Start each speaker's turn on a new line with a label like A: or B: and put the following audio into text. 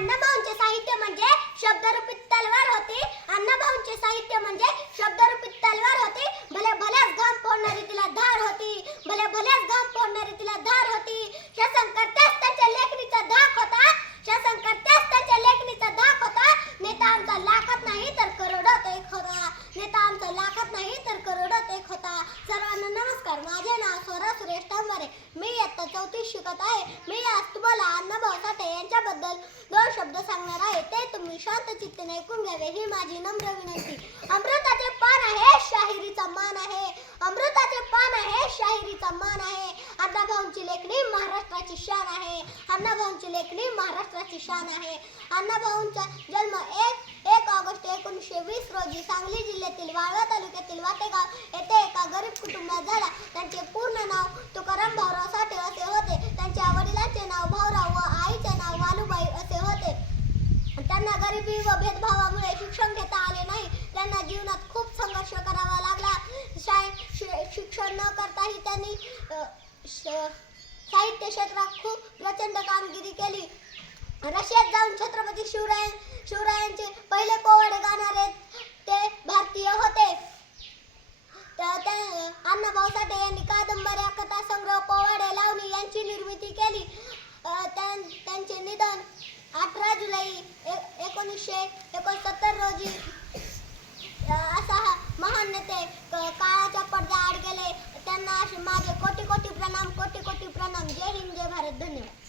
A: अण्णाभाऊंचे साहित्य म्हणजे शब्दरूपी तलवार होती. अण्णाभाऊंचे साहित्य म्हणजे शब्दरूपी तलवार होती. भले भल्याच घाम फोडणारी तिला धार होती. भले भल्याच घाम फोडणारी तिला धार होती. शासनकर्त्यास त्याच्या लेखणीचा धाक होता. शासनकर्त्यास त्याच्या लेखणीचा धाक होता. नेता आमचा लाखात नाही तर करोडोत एक होता. नेता आमचा लाखात नाही तर करोडोत एक होता. सर्वांना नमस्कार. माझे नाव स्वरा सुरेश तांबारे मी इयत्ता चौथी शिकत आहे. मी आज तुम्हाला अण्णाभाऊ साठे यांच्याबद्दल दोन शब्द सांगणार आहे ते तुम्ही शांत चित्तेने ऐकून घ्यावे ही माझी नम्र विनंती. अमृताचे पान आहे शाहिरीचा मान आहे. अमृताचे पान आहे शाहिरीचा मान आहे. अण्णाभाऊंची लेखणी महाराष्ट्राची शान आहे. अण्णाभाऊंची लेखणी महाराष्ट्राची शान आहे. अण्णाभाऊंचा जन्म एक एक ऑगस्ट एकोणीसशे वीस रोजी सांगली जिल्ह्यातील वाळत तालुक्यातील वाटेगाव येथे एका गरीब कुटुंबात झाला त्यांचे पूर्ण नाव तुकाराम भाऊराव साठे असे होते त्यांच्या वडिलांचे नाव भाऊराव व आईचे नाव वालुबाई असे होते त्यांना गरिबी व भेदभावामुळे शिक्षण घेता आले नाही. त्यांना जीवनात खूप संघर्ष करावा लागला. शाळेत शि- शिक्षण न करताही त्यांनी साहित्य क्षेत्रात खूप प्रचंड कामगिरी केली. रशियात जाऊन छत्रपती शिवराय शिवरायांचे पहिले पोवाडे गाणारे ते भारतीय होते. त्या अण्णाभाऊ साठे यांनी कादंबऱ्या कथा संग्रह पोवाडे लावणी यांची निर्मिती केली. त्यां- त्यांचे વિશે એકોસત્તર રોજી